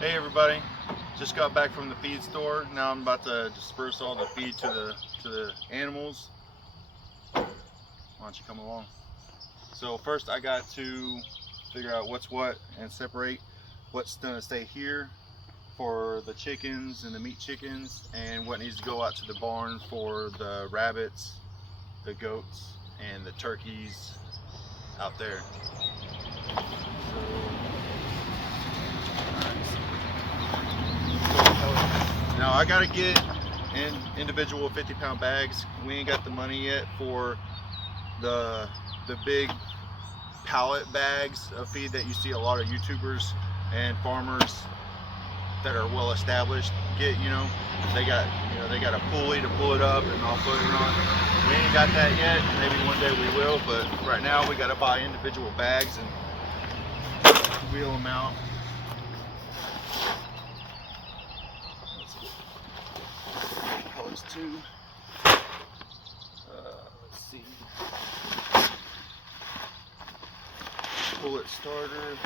Hey everybody, just got back from the feed store. Now I'm about to disperse all the feed to the animals. Why don't you come along? So first I got to figure out what's what and separate what's gonna stay here for the chickens and the meat chickens, and what needs to go out to the barn for the rabbits, the goats, and the turkeys out there. Now I gotta get in individual 50-pound bags. We ain't got the money yet for the big pallet bags of feed that you see a lot of YouTubers and farmers that are well established get. They got a pulley to pull it up and offload it on. We ain't got that yet. Maybe one day we will, but right now we gotta buy individual bags and wheel them out. Pellets too. Let's see. Pullet starter.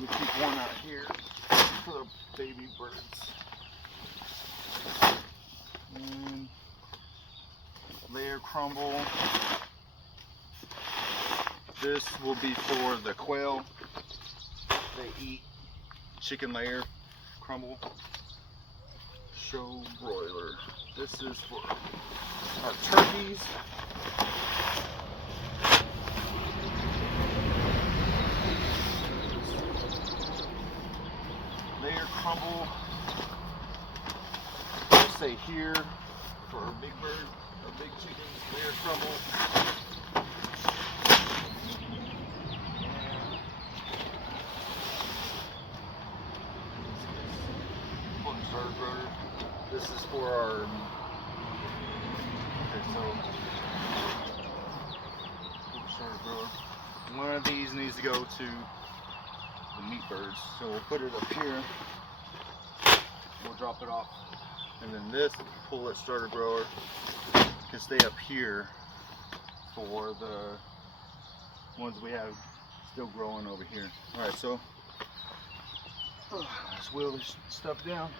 We keep one out here for the baby birds. And layer crumble. This will be for the quail. They eat chicken layer crumble. Show broiler. This is for our turkeys. Layer crumble. We'll say here for our big bird, our big chickens. Layer crumble. This is for our. One of these needs to go to the meat birds, so we'll put it up here. We'll drop it off, and then this pullet starter grower can stay up here for the ones we have still growing over here. All right, so let's wheel this stuff down.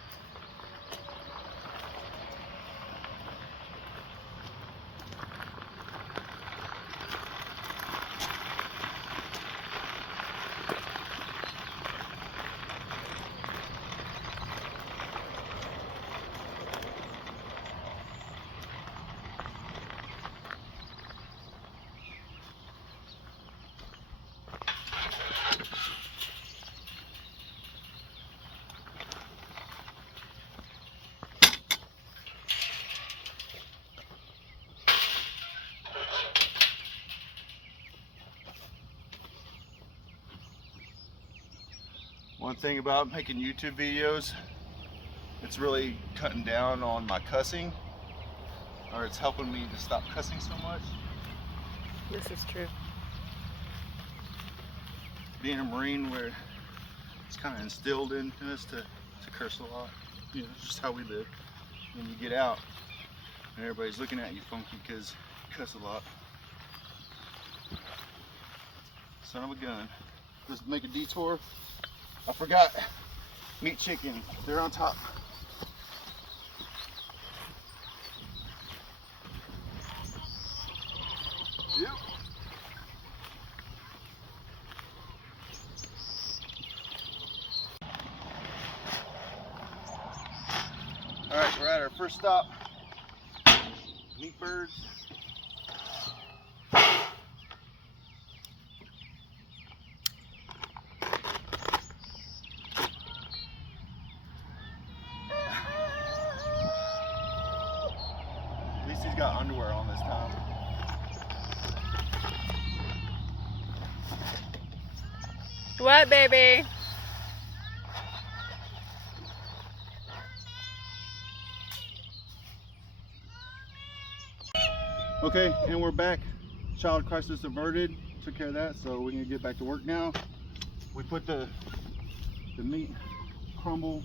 One thing about making YouTube videos, it's really cutting down on my cussing, or it's helping me to stop cussing so much. This is true. Being a Marine, where it's kind of instilled into us to curse a lot. It's just how we live. When you get out and everybody's looking at you funky because you cuss a lot. Son of a gun. Let's make a detour. I forgot meat chicken. They're on top. Yep. All right, we're at our first stop. Meat birds. At least he's got underwear on this time. What, baby? Okay, and we're back. Child crisis averted. Took care of that, so we can get back to work now. We put the meat crumble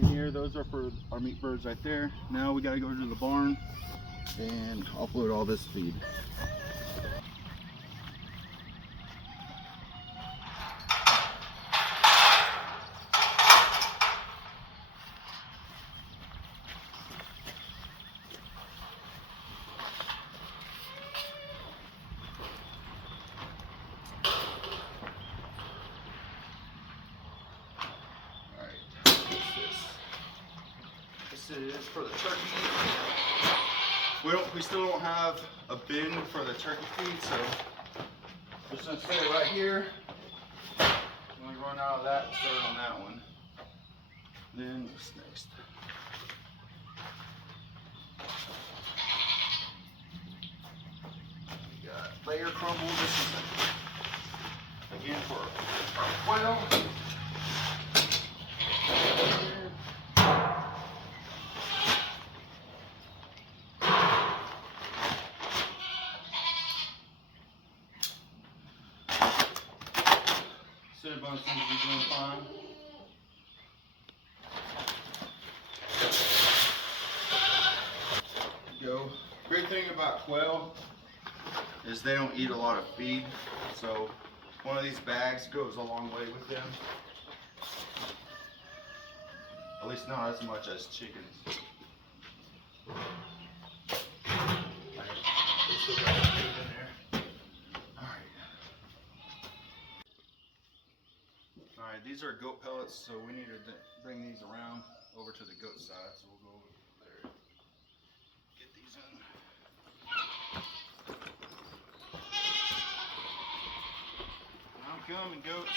in here. Those are for our meat birds right there. Now we gotta go to the barn and offload all this feed. for the turkey. We still don't have a bin for the turkey feed, so just gonna set it right here. When we run out of that, start on that one. Then what's next? We got layer crumble. This is again for our quail. Cinnabon seems to be doing fine. Go. Great thing about quail is they don't eat a lot of feed, so one of these bags goes a long way with them. At least not as much as chickens. They still got some food in there. Alright, these are goat pellets, so we need to bring these around over to the goat side, so we'll go over there. Get these in. I'm coming, goats.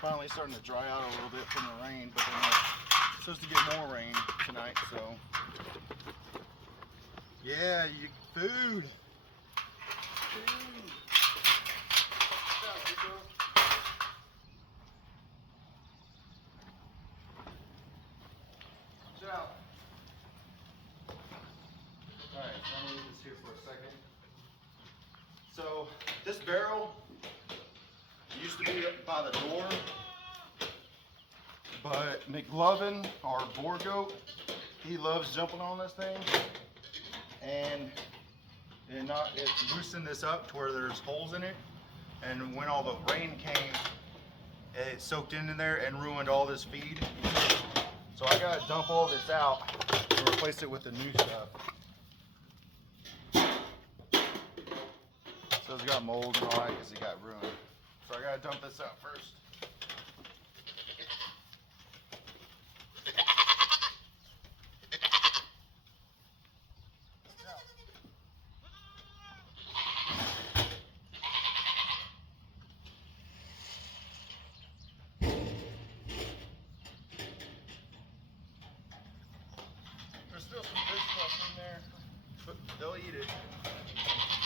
Finally starting to dry out a little bit from the rain, but then it's supposed to get more rain tonight, so. Yeah, food. Watch out. Alright, so I'm gonna leave this here for a second. So, this barrel used to be up by the door, but McLovin, our boar goat, he loves jumping on this thing, and it loosened this up to where there's holes in it, and when all the rain came, it soaked in there and ruined all this feed. So I gotta dump all this out and replace it with the new stuff. So it's got mold and all that because it got ruined. So I gotta dump this out first. There's still some good stuff in there, but they'll eat it.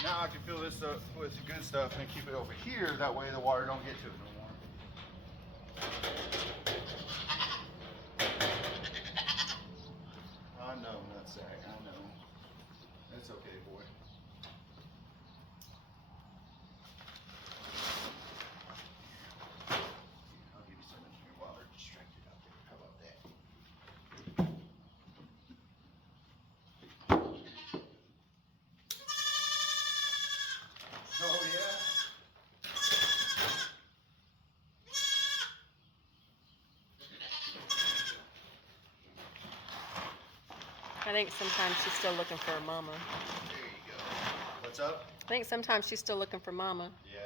Now I can fill this up with good stuff and keep it over here. That way the water don't get to it no more. I know, nutsack. I know. That's okay, boy. I'll give you some in here while they're distracted out there. How about that? Oh yeah. I think sometimes she's still looking for her mama. There you go. What's up? I think sometimes she's still looking for mama. Yeah.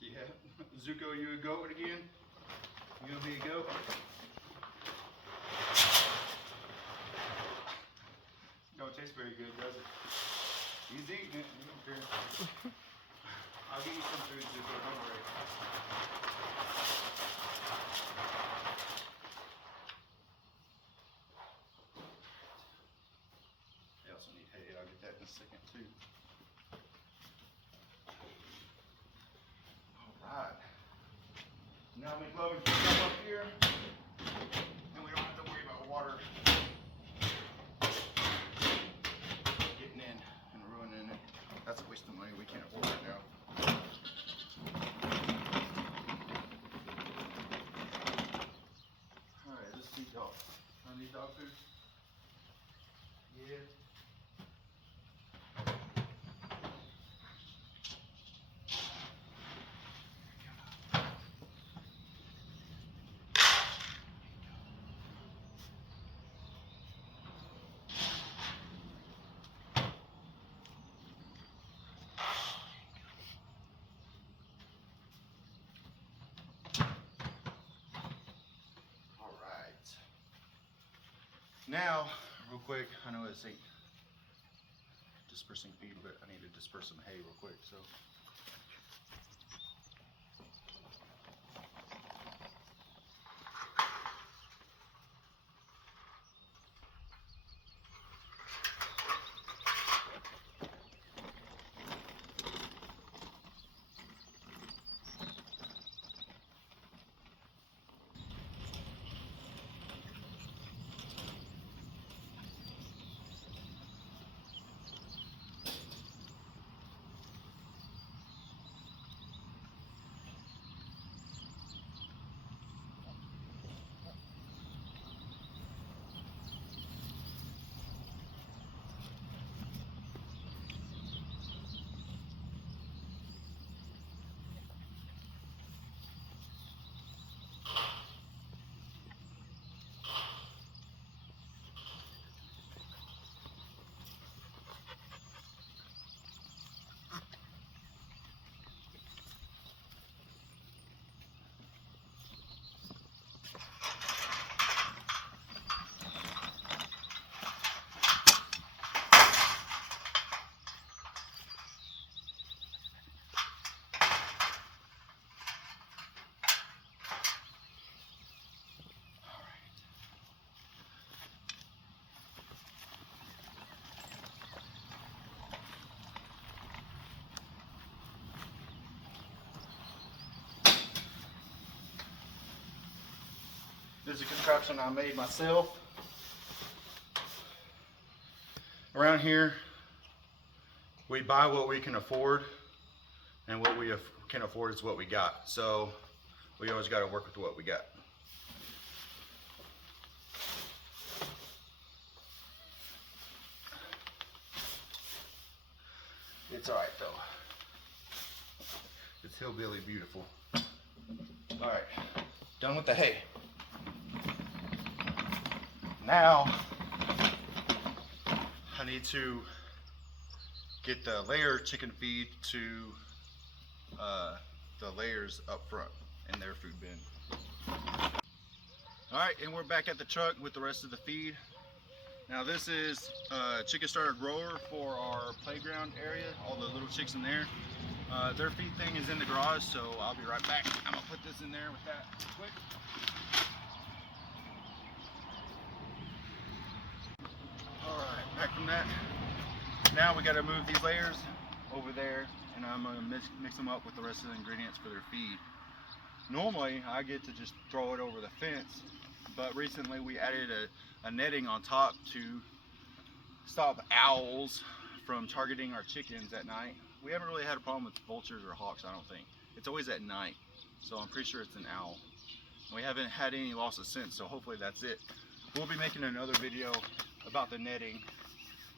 Yeah. Zuko, you a goat again? You gonna be a goat? Don't taste very good, does it? He's eating it. You don't care. I'll get you some food, Zuko. Don't worry. They also need hay. I'll get that in a second too. Now McLovin can come up here, and we don't have to worry about water getting in and ruining it. That's a waste of money. We can't afford it now. All right, let's feed dogs. I need dog food. Yeah. Now, real quick, I know this ain't dispersing feed, but I need to disperse some hay real quick. So, this is a contraption I made myself. Around here, we buy what we can afford, and what we can afford is what we got. So we always got to work with what we got. It's all right though. It's hillbilly beautiful. All right, done with the hay. Now I need to get the layer chicken feed to the layers up front in their food bin. All right, and we're back at the truck with the rest of the feed. Now this is a chicken starter grower for our playground area, all the little chicks in there. Their feed thing is in the garage, so I'll be right back. I'm gonna put this in there with that quick. All right, back from that. Now we gotta move these layers over there, and I'm gonna mix them up with the rest of the ingredients for their feed. Normally, I get to just throw it over the fence, but recently we added a netting on top to stop owls from targeting our chickens at night. We haven't really had a problem with vultures or hawks, I don't think. It's always at night, so I'm pretty sure it's an owl. We haven't had any losses since, so hopefully that's it. We'll be making another video about the netting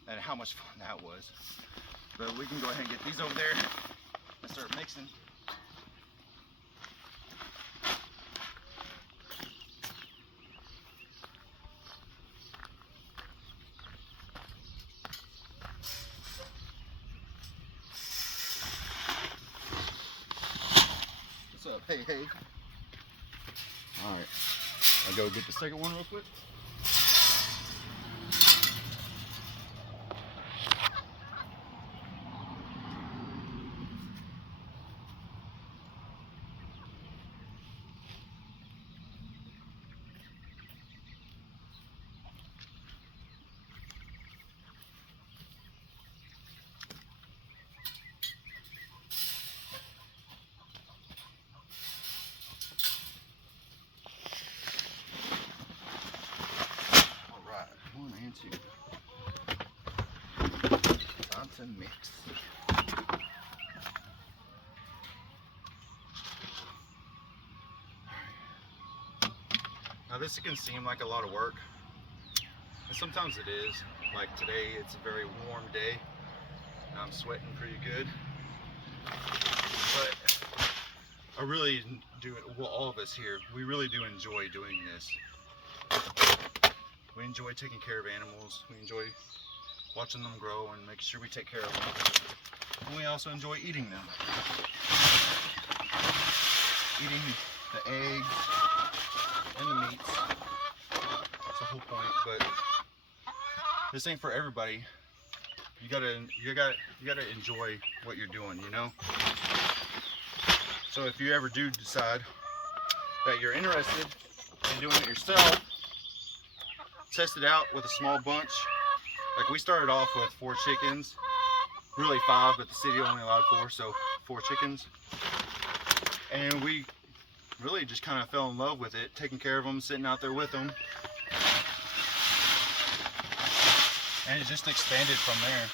and how much fun that was. But we can go ahead and get these over there and start mixing. What's up? Hey, hey. All right, I'll go get the second one real quick. Now this can seem like a lot of work, and sometimes it is. Like today, it's a very warm day, and I'm sweating pretty good. But I really do, well, all of us here, we really do enjoy doing this. We enjoy taking care of animals. We enjoy watching them grow and making sure we take care of them. And we also enjoy eating them. Eating the eggs and the meats. That's the whole point, but this ain't for everybody. You gotta enjoy what you're doing, you know? So if you ever do decide that you're interested in doing it yourself, test it out with a small bunch. Like we started off with 4 chickens, really 5, but the city only allowed 4, so 4 chickens. And we really just kind of fell in love with it, taking care of them, sitting out there with them. And it just expanded from there.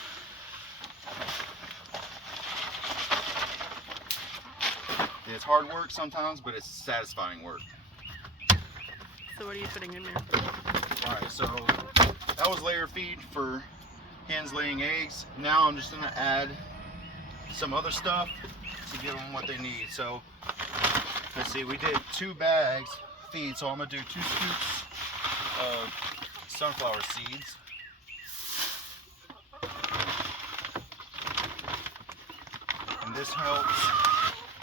It's hard work sometimes, but it's satisfying work. So what are you putting in there? Alright, so that was layer feed for hens laying eggs. Now I'm just going to add some other stuff to give them what they need. So let's see, we did 2 bags feed, so I'm going to do 2 scoops of sunflower seeds. And this helps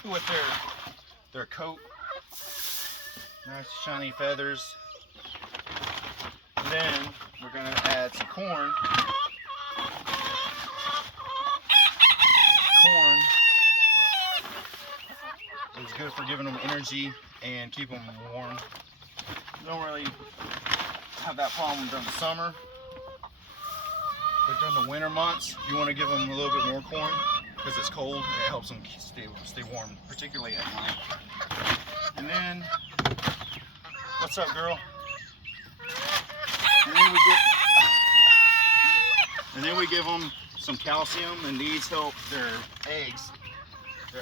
with their coat. Nice shiny feathers. And then we're going to add some corn. Corn is good for giving them energy and keeping them warm. You don't really have that problem during the summer, but during the winter months, you want to give them a little bit more corn because it's cold and it helps them stay warm, particularly at night. And then, what's up, girl? And then we give them some calcium, and these help their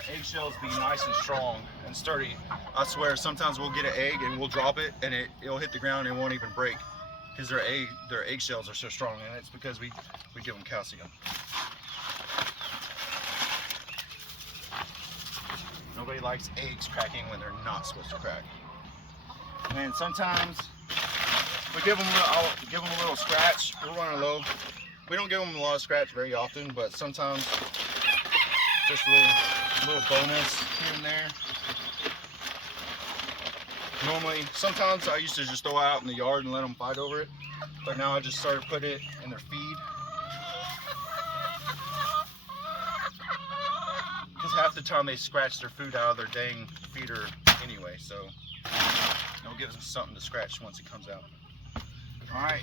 eggshells be nice and strong and sturdy. I swear, sometimes we'll get an egg and we'll drop it and it'll hit the ground and it won't even break because their eggshells are so strong, and it's because we give them calcium. Nobody likes eggs cracking when they're not supposed to crack. And sometimes we I'll give them a little scratch. We're running low. We don't give them a lot of scratch very often, but sometimes just a little bonus here and there. Normally, sometimes I used to just throw it out in the yard and let them fight over it, but now I just started putting it in their feed. Because half the time they scratch their food out of their dang feeder anyway, so it'll give them something to scratch once it comes out. Alright.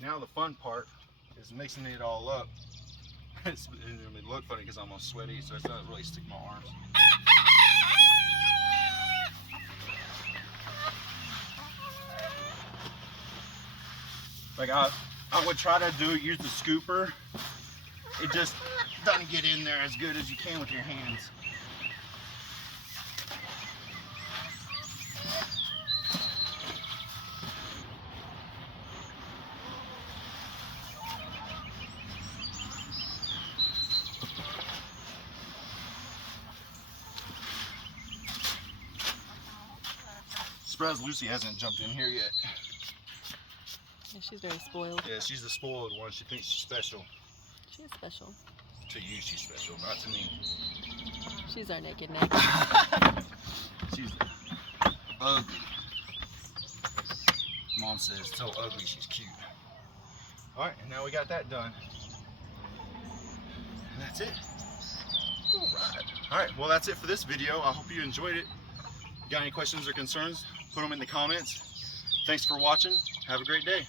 Now the fun part is mixing it all up. It look funny because I'm all sweaty, so it doesn't really stick my arms. Like I would try to use the scooper. It just doesn't get in there as good as you can with your hands. Surprised Lucy hasn't jumped in here yet. Yeah, she's very spoiled. Yeah, she's the spoiled one. She thinks she's special. She is special. To you, she's special, not to me. She's our naked neck. She's ugly. Mom says, so ugly, she's cute. Alright, and now we got that done. And that's it. Alright, well that's it for this video. I hope you enjoyed it. Got any questions or concerns? Put them in the comments. Thanks for watching. Have a great day.